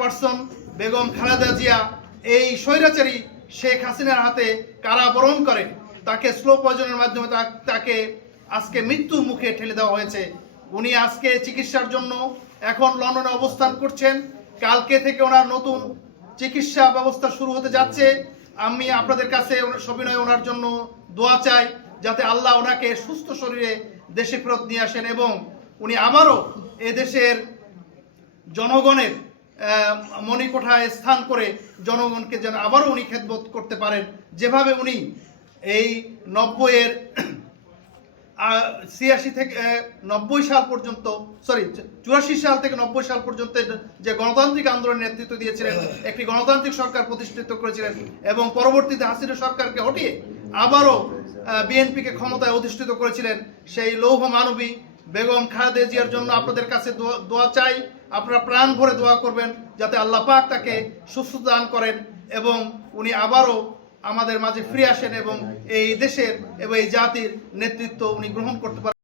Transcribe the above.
Person, Begum Khaleda Zia, এই স্বৈরাচারী শেখ হাসিনার হাতে কারাবরণ করে তাকে স্লো পয়জনের মাধ্যমে তাকে আজকে মৃত্যুর মুখে ঠেলে দেওয়া হয়েছে। উনি আজকে চিকিৎসার জন্য এখন লন্ডনে অবস্থান করছেন। কালকে থেকে ওনার নতুন চিকিৎসা ব্যবস্থা শুরু হতে যাচ্ছে। আমি আপনাদের কাছে সবিনয় ওনার জন্য দোয়া চাই, যাতে আল্লাহ ওনাকে সুস্থ শরীরে দেশে ফেরত নিয়ে আসেন এবং উনি আবারও এদেশের জনগণের মণিকোঠায় স্থান করে জনগণকে যেন আবারও উনি খেদবোধ করতে পারেন। যেভাবে উনি এই নব্বইয়ের ছিয়াশি থেকে নব্বই সাল পর্যন্ত সরি চুরাশি সাল থেকে নব্বই সাল পর্যন্ত যে গণতান্ত্রিক আন্দোলনের নেতৃত্ব দিয়েছিলেন একটি গণতান্ত্রিক সরকার প্রতিষ্ঠিত করেছিলেন এবং পরবর্তীতে হাসিনা সরকারকে হটিয়ে আবারও বিএনপিকে ক্ষমতায় অধিষ্ঠিত করেছিলেন সেই লৌহ মানবী বেগম খাদে জিয়ার জন্য আপনাদের কাছে দোয়া- চাই। আপনারা প্রাণ ভরে দোয়া করবেন যাতে আল্লাহ পাক তাকে সুস্থ দান করেন এবং উনি আবারও আমাদের মাঝে ফিরে আসেন এবং এই দেশের এবং এই জাতির নেতৃত্ব উনি গ্রহণ করতে পারেন।